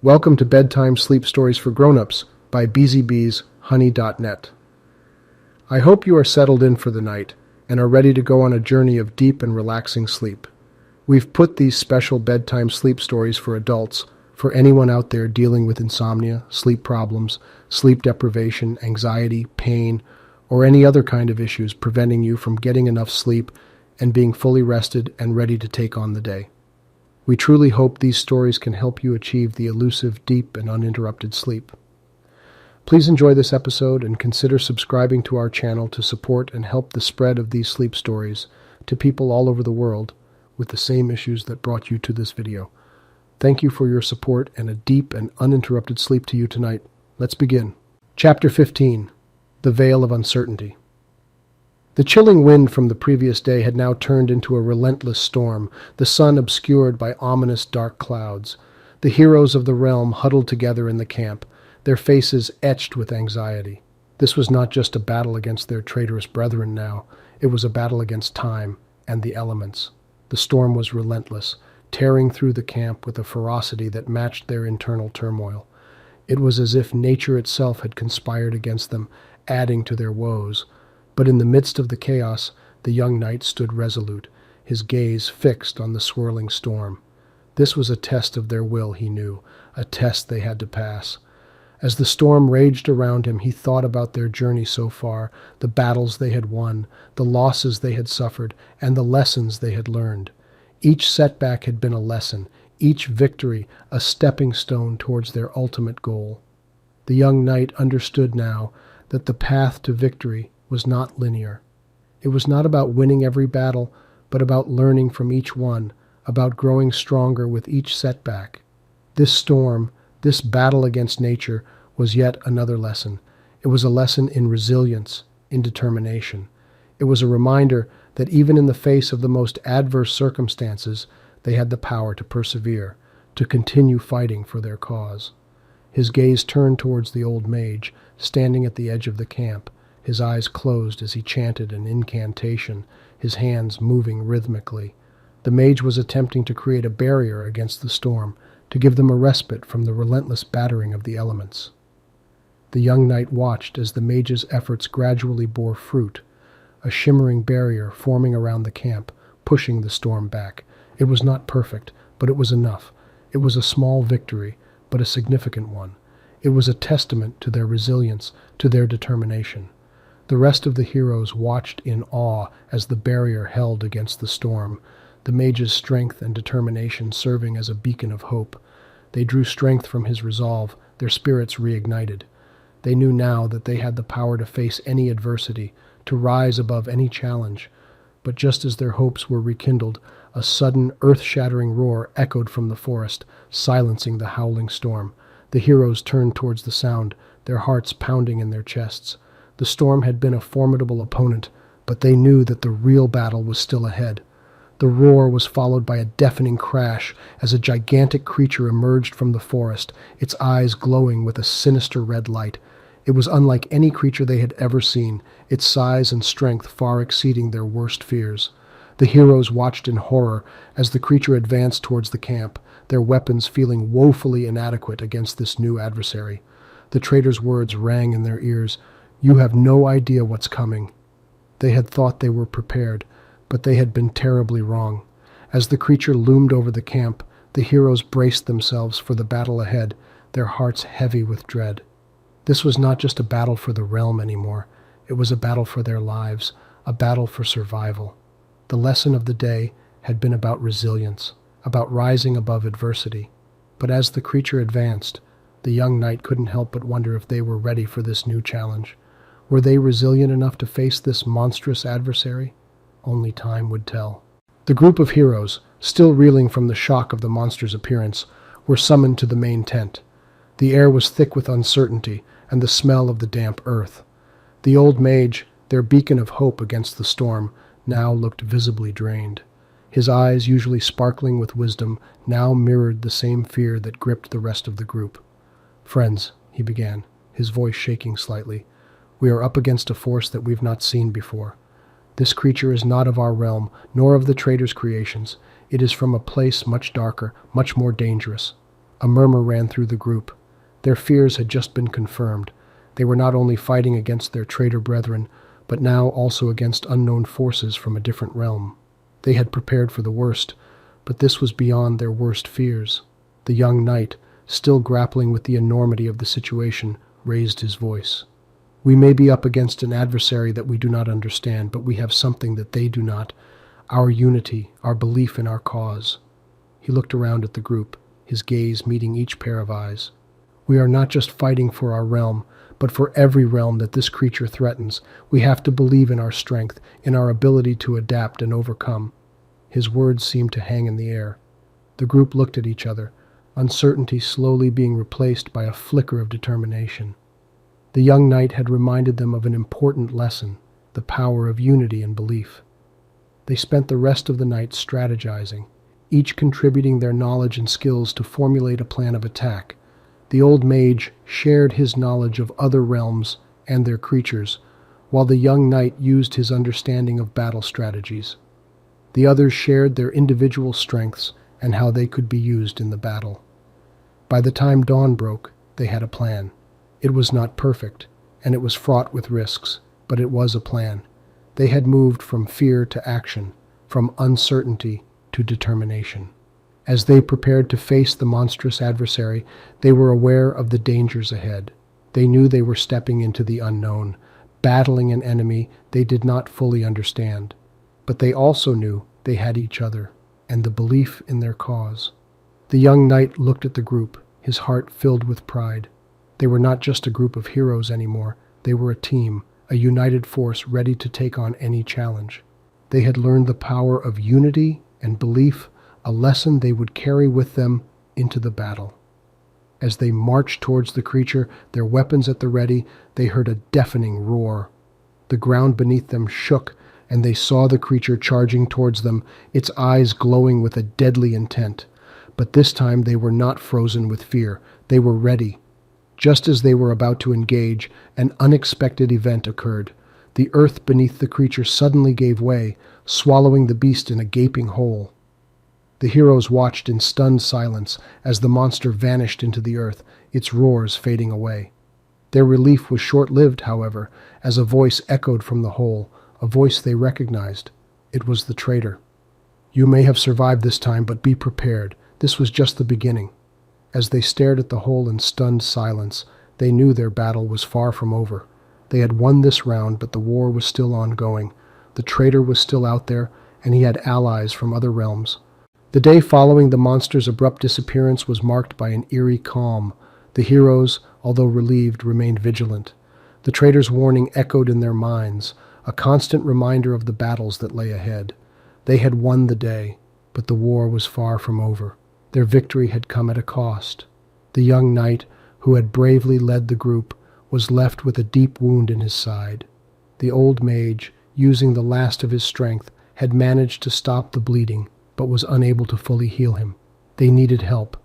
Welcome to Bedtime Sleep Stories for Grown-Ups by bzbshoney.net. I hope you are settled in for the night and are ready to go on a journey of deep and relaxing sleep. We've put these special bedtime sleep stories for adults for anyone out there dealing with insomnia, sleep problems, sleep deprivation, anxiety, pain, or any other kind of issues preventing you from getting enough sleep and being fully rested and ready to take on the day. We truly hope these stories can help you achieve the elusive, deep, and uninterrupted sleep. Please enjoy this episode and consider subscribing to our channel to support and help the spread of these sleep stories to people all over the world with the same issues that brought you to this video. Thank you for your support and a deep and uninterrupted sleep to you tonight. Let's begin. Chapter 15. The Veil of Uncertainty. The chilling wind from the previous day had now turned into a relentless storm, the sun obscured by ominous dark clouds. The heroes of the realm huddled together in the camp, their faces etched with anxiety. This was not just a battle against their traitorous brethren now, it was a battle against time and the elements. The storm was relentless, tearing through the camp with a ferocity that matched their internal turmoil. It was as if nature itself had conspired against them, adding to their woes. But in the midst of the chaos, the young knight stood resolute, his gaze fixed on the swirling storm. This was a test of their will, he knew, a test they had to pass. As the storm raged around him, he thought about their journey so far, the battles they had won, the losses they had suffered, and the lessons they had learned. Each setback had been a lesson, each victory a stepping stone towards their ultimate goal. The young knight understood now that the path to victory was not linear. It was not about winning every battle, but about learning from each one, about growing stronger with each setback. This storm, this battle against nature, was yet another lesson. It was a lesson in resilience, in determination. It was a reminder that even in the face of the most adverse circumstances, they had the power to persevere, to continue fighting for their cause. His gaze turned towards the old mage, standing at the edge of the camp, his eyes closed as he chanted an incantation, his hands moving rhythmically. The mage was attempting to create a barrier against the storm, to give them a respite from the relentless battering of the elements. The young knight watched as the mage's efforts gradually bore fruit, a shimmering barrier forming around the camp, pushing the storm back. It was not perfect, but it was enough. It was a small victory, but a significant one. It was a testament to their resilience, to their determination. The rest of the heroes watched in awe as the barrier held against the storm, the mage's strength and determination serving as a beacon of hope. They drew strength from his resolve, their spirits reignited. They knew now that they had the power to face any adversity, to rise above any challenge. But just as their hopes were rekindled, a sudden, earth-shattering roar echoed from the forest, silencing the howling storm. The heroes turned towards the sound, their hearts pounding in their chests. The storm had been a formidable opponent, but they knew that the real battle was still ahead. The roar was followed by a deafening crash as a gigantic creature emerged from the forest, its eyes glowing with a sinister red light. It was unlike any creature they had ever seen, its size and strength far exceeding their worst fears. The heroes watched in horror as the creature advanced towards the camp, their weapons feeling woefully inadequate against this new adversary. The traitor's words rang in their ears. "You have no idea what's coming." They had thought they were prepared, but they had been terribly wrong. As the creature loomed over the camp, the heroes braced themselves for the battle ahead, their hearts heavy with dread. This was not just a battle for the realm anymore. It was a battle for their lives, a battle for survival. The lesson of the day had been about resilience, about rising above adversity. But as the creature advanced, the young knight couldn't help but wonder if they were ready for this new challenge. Were they resilient enough to face this monstrous adversary? Only time would tell. The group of heroes, still reeling from the shock of the monster's appearance, were summoned to the main tent. The air was thick with uncertainty and the smell of the damp earth. The old mage, their beacon of hope against the storm, now looked visibly drained. His eyes, usually sparkling with wisdom, now mirrored the same fear that gripped the rest of the group. "Friends," he began, his voice shaking slightly, "we are up against a force that we've not seen before. This creature is not of our realm, nor of the traitor's creations. It is from a place much darker, much more dangerous. A murmur ran through the group. Their fears had just been confirmed. They were not only fighting against their traitor brethren, but now also against unknown forces from a different realm. They had prepared for the worst, but this was beyond their worst fears. The young knight, still grappling with the enormity of the situation, raised his voice. "We may be up against an adversary that we do not understand, but we have something that they do not, our unity, our belief in our cause." He looked around at the group, his gaze meeting each pair of eyes. "We are not just fighting for our realm, but for every realm that this creature threatens. We have to believe in our strength, in our ability to adapt and overcome." His words seemed to hang in the air. The group looked at each other, uncertainty slowly being replaced by a flicker of determination. The young knight had reminded them of an important lesson, the power of unity and belief. They spent the rest of the night strategizing, each contributing their knowledge and skills to formulate a plan of attack. The old mage shared his knowledge of other realms and their creatures, while the young knight used his understanding of battle strategies. The others shared their individual strengths and how they could be used in the battle. By the time dawn broke, they had a plan. It was not perfect, and it was fraught with risks, but it was a plan. They had moved from fear to action, from uncertainty to determination. As they prepared to face the monstrous adversary, they were aware of the dangers ahead. They knew they were stepping into the unknown, battling an enemy they did not fully understand. But they also knew they had each other, and the belief in their cause. The young knight looked at the group, his heart filled with pride. They were not just a group of heroes anymore. They were a team, a united force ready to take on any challenge. They had learned the power of unity and belief, a lesson they would carry with them into the battle. As they marched towards the creature, their weapons at the ready, they heard a deafening roar. The ground beneath them shook, and they saw the creature charging towards them, its eyes glowing with a deadly intent. But this time they were not frozen with fear. They were ready. Just as they were about to engage, an unexpected event occurred. The earth beneath the creature suddenly gave way, swallowing the beast in a gaping hole. The heroes watched in stunned silence as the monster vanished into the earth, its roars fading away. Their relief was short-lived, however, as a voice echoed from the hole, a voice they recognized. It was the traitor. "You may have survived this time, but be prepared. This was just the beginning." As they stared at the hole in stunned silence, they knew their battle was far from over. They had won this round, but the war was still ongoing. The traitor was still out there, and he had allies from other realms. The day following the monster's abrupt disappearance was marked by an eerie calm. The heroes, although relieved, remained vigilant. The traitor's warning echoed in their minds, a constant reminder of the battles that lay ahead. They had won the day, but the war was far from over. Their victory had come at a cost. The young knight, who had bravely led the group, was left with a deep wound in his side. The old mage, using the last of his strength, had managed to stop the bleeding, but was unable to fully heal him. They needed help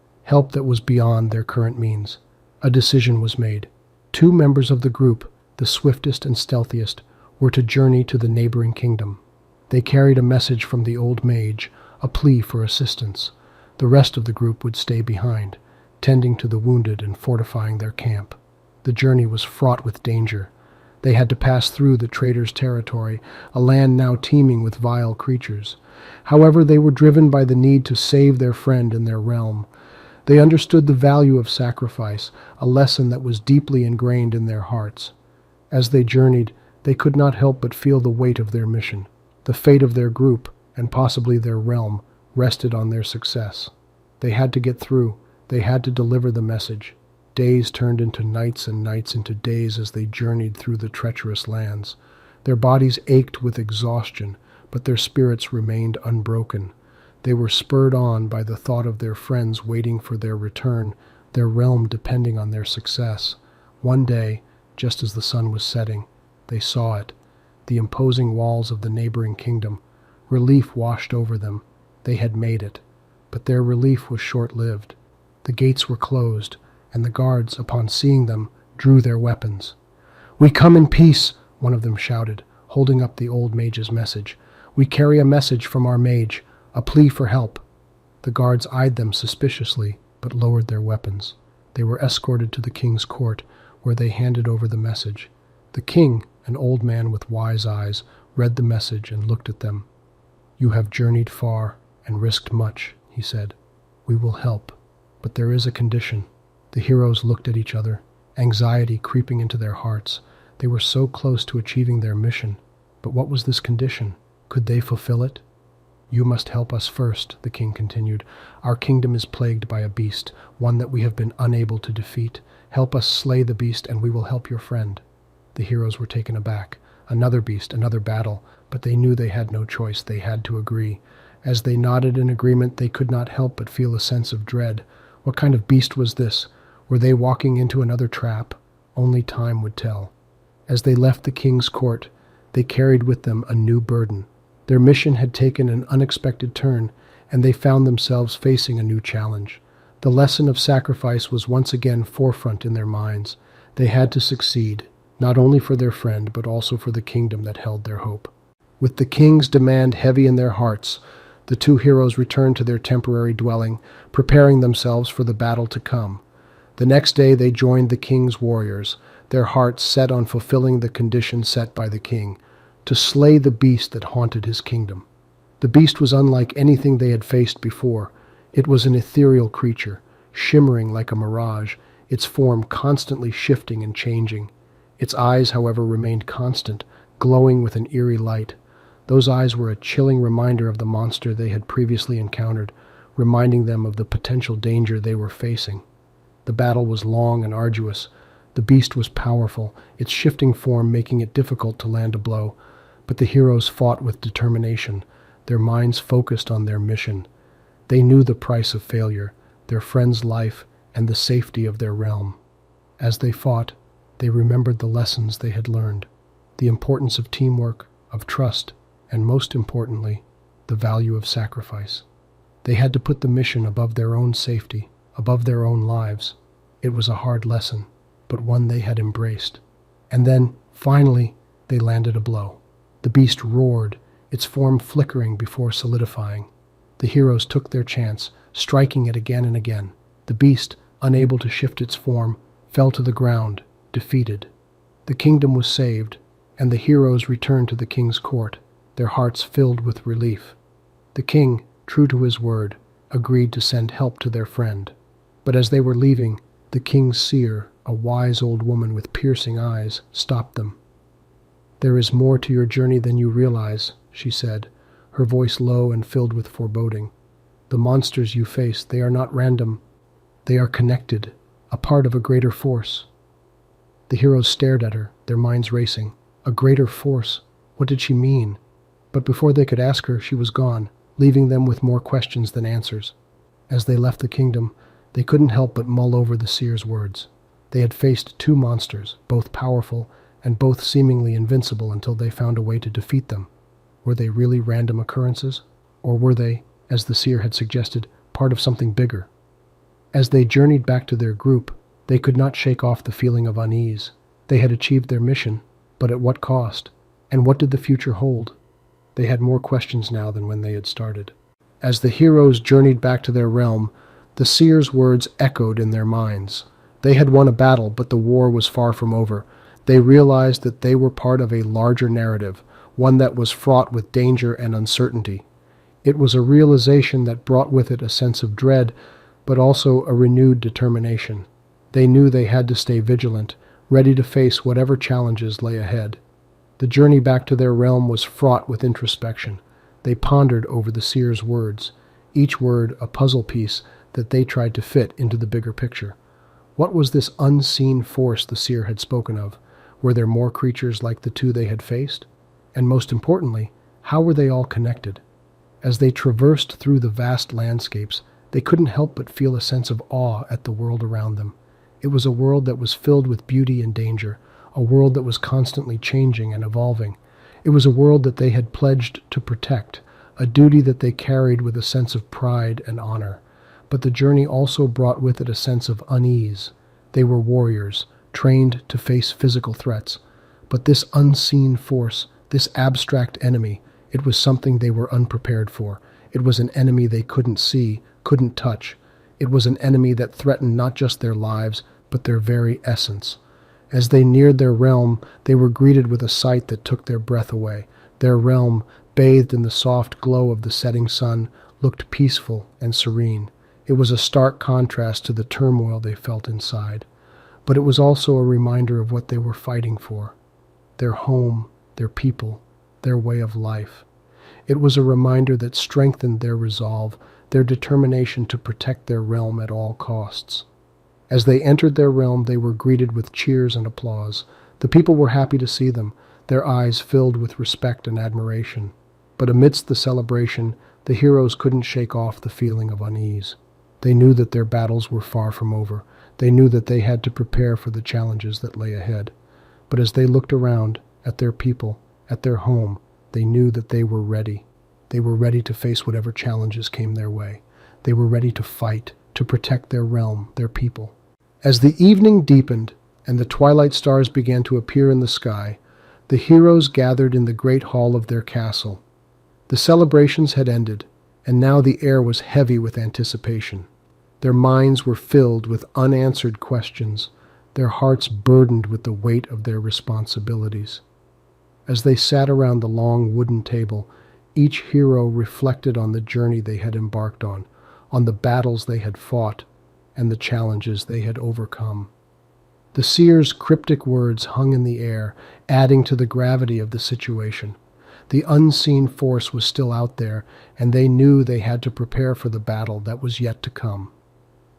that was beyond their current means. A decision was made. 2 members of the group, the swiftest and stealthiest, were to journey to the neighboring kingdom. They carried a message from the old mage, a plea for assistance. The rest of the group would stay behind, tending to the wounded and fortifying their camp. The journey was fraught with danger. They had to pass through the traitor's territory, a land now teeming with vile creatures. However, they were driven by the need to save their friend and their realm. They understood the value of sacrifice, a lesson that was deeply ingrained in their hearts. As they journeyed, they could not help but feel the weight of their mission. The fate of their group, and possibly their realm, rested on their success. They had to get through. They had to deliver the message. Days turned into nights and nights into days as they journeyed through the treacherous lands. Their bodies ached with exhaustion, but their spirits remained unbroken. They were spurred on by the thought of their friends waiting for their return, their realm depending on their success. One day, just as the sun was setting, they saw it, the imposing walls of the neighboring kingdom. Relief washed over them. They had made it. But their relief was short-lived. The gates were closed, and the guards, upon seeing them, drew their weapons. "We come in peace," one of them shouted, holding up the old mage's message. "We carry a message from our mage, a plea for help." The guards eyed them suspiciously. but lowered their weapons. They were escorted to the king's court, where they handed over the message. The king, an old man with wise eyes, read the message and looked at them. "You have journeyed far and risked much," he said. "We will help, but there is a condition." The heroes looked at each other, anxiety creeping into their hearts. They were so close to achieving their mission, but what was this condition? Could they fulfill it? "You must help us first," the king continued. "Our kingdom is plagued by a beast, one that we have been unable to defeat. Help us slay the beast, and we will help your friend." The heroes were taken aback. Another beast, another battle, but they knew they had no choice. They had to agree. As they nodded in agreement, they could not help but feel a sense of dread. What kind of beast was this? Were they walking into another trap? Only time would tell. As they left the king's court, they carried with them a new burden. Their mission had taken an unexpected turn, and they found themselves facing a new challenge. The lesson of sacrifice was once again forefront in their minds. They had to succeed, not only for their friend, but also for the kingdom that held their hope. With the king's demand heavy in their hearts, the two heroes returned to their temporary dwelling, preparing themselves for the battle to come. The next day they joined the king's warriors, their hearts set on fulfilling the condition set by the king, to slay the beast that haunted his kingdom. The beast was unlike anything they had faced before. It was an ethereal creature, shimmering like a mirage, its form constantly shifting and changing. Its eyes, however, remained constant, glowing with an eerie light. Those eyes were a chilling reminder of the monster they had previously encountered, reminding them of the potential danger they were facing. The battle was long and arduous. The beast was powerful, its shifting form making it difficult to land a blow. But the heroes fought with determination, their minds focused on their mission. They knew the price of failure, their friend's life, and the safety of their realm. As they fought, they remembered the lessons they had learned, the importance of teamwork, of trust, and most importantly, the value of sacrifice. They had to put the mission above their own safety, above their own lives. It was a hard lesson, but one they had embraced. And then, finally, they landed a blow. The beast roared, its form flickering before solidifying. The heroes took their chance, striking it again and again. The beast, unable to shift its form, fell to the ground, defeated. The kingdom was saved, and the heroes returned to the king's court, their hearts filled with relief. The king, true to his word, agreed to send help to their friend. But as they were leaving, the king's seer, a wise old woman with piercing eyes, stopped them. "There is more to your journey than you realize," she said, her voice low and filled with foreboding. "The monsters you face, they are not random. They are connected, a part of a greater force." The heroes stared at her, their minds racing. A greater force? What did she mean? But before they could ask her, she was gone, leaving them with more questions than answers. As they left the kingdom, they couldn't help but mull over the seer's words. They had faced two monsters, both powerful and both seemingly invincible until they found a way to defeat them. Were they really random occurrences? Or were they, as the seer had suggested, part of something bigger? As they journeyed back to their group, they could not shake off the feeling of unease. They had achieved their mission, but at what cost? And what did the future hold? They had more questions now than when they had started. As the heroes journeyed back to their realm, the seer's words echoed in their minds. They had won a battle, but the war was far from over. They realized that they were part of a larger narrative, one that was fraught with danger and uncertainty. It was a realization that brought with it a sense of dread, but also a renewed determination. They knew they had to stay vigilant, ready to face whatever challenges lay ahead. The journey back to their realm was fraught with introspection. They pondered over the seer's words, each word a puzzle piece that they tried to fit into the bigger picture. What was this unseen force the seer had spoken of? Were there more creatures like the two they had faced? And most importantly, how were they all connected? As they traversed through the vast landscapes, they couldn't help but feel a sense of awe at the world around them. It was a world that was filled with beauty and danger, a world that was constantly changing and evolving. It was a world that they had pledged to protect, a duty that they carried with a sense of pride and honor. But the journey also brought with it a sense of unease. They were warriors, trained to face physical threats. But this unseen force, this abstract enemy, it was something they were unprepared for. It was an enemy they couldn't see, couldn't touch. It was an enemy that threatened not just their lives, but their very essence. As they neared their realm, they were greeted with a sight that took their breath away. Their realm, bathed in the soft glow of the setting sun, looked peaceful and serene. It was a stark contrast to the turmoil they felt inside. But it was also a reminder of what they were fighting for: their home, their people, their way of life. It was a reminder that strengthened their resolve, their determination to protect their realm at all costs. As they entered their realm, they were greeted with cheers and applause. The people were happy to see them, their eyes filled with respect and admiration. But amidst the celebration, the heroes couldn't shake off the feeling of unease. They knew that their battles were far from over. They knew that they had to prepare for the challenges that lay ahead. But as they looked around, at their people, at their home, they knew that they were ready. They were ready to face whatever challenges came their way. They were ready to fight, to protect their realm, their people. As the evening deepened and the twilight stars began to appear in the sky, the heroes gathered in the great hall of their castle. The celebrations had ended, and now the air was heavy with anticipation. Their minds were filled with unanswered questions, their hearts burdened with the weight of their responsibilities. As they sat around the long wooden table, each hero reflected on the journey they had embarked on the battles they had fought, and the challenges they had overcome. The seer's cryptic words hung in the air, adding to the gravity of the situation. The unseen force was still out there, and they knew they had to prepare for the battle that was yet to come.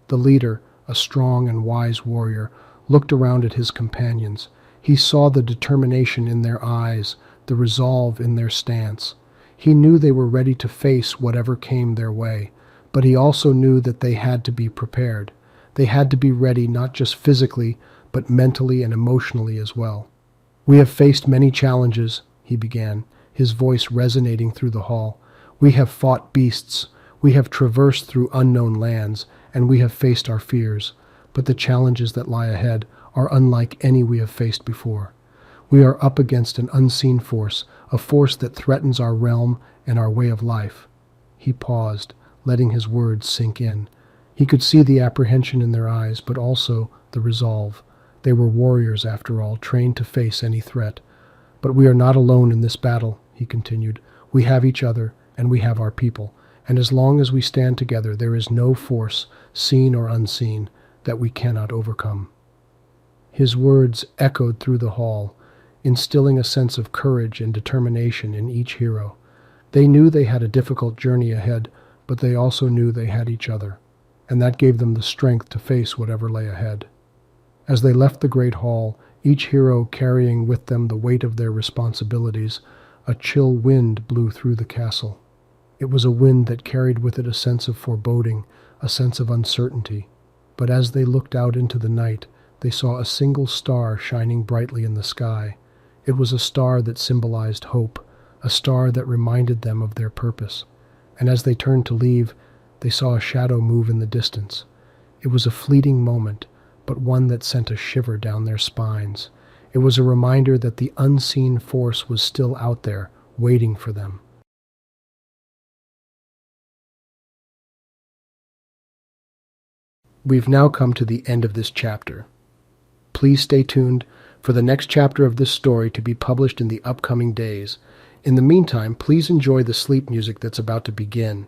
The leader, a strong and wise warrior, looked around at his companions. He saw the determination in their eyes, the resolve in their stance. He knew they were ready to face whatever came their way, but he also knew that they had to be prepared. They had to be ready not just physically, but mentally and emotionally as well. "We have faced many challenges," he began, his voice resonating through the hall. "We have fought beasts, we have traversed through unknown lands, and we have faced our fears. But the challenges that lie ahead are unlike any we have faced before. We are up against an unseen force, a force that threatens our realm and our way of life." He paused, letting his words sink in. He could see the apprehension in their eyes, but also the resolve. They were warriors, after all, trained to face any threat. "But we are not alone in this battle," he continued. "We have each other, and we have our people. And as long as we stand together, there is no force, seen or unseen, that we cannot overcome." His words echoed through the hall, instilling a sense of courage and determination in each hero. They knew they had a difficult journey ahead, but they also knew they had each other, and that gave them the strength to face whatever lay ahead. As they left the great hall, each hero carrying with them the weight of their responsibilities, a chill wind blew through the castle. It was a wind that carried with it a sense of foreboding, a sense of uncertainty. But as they looked out into the night, they saw a single star shining brightly in the sky. It was a star that symbolized hope, a star that reminded them of their purpose. And as they turned to leave, they saw a shadow move in the distance. It was a fleeting moment, but one that sent a shiver down their spines. It was a reminder that the unseen force was still out there, waiting for them. We've now come to the end of this chapter. Please stay tuned for the next chapter of this story to be published in the upcoming days. In the meantime, please enjoy the sleep music that's about to begin.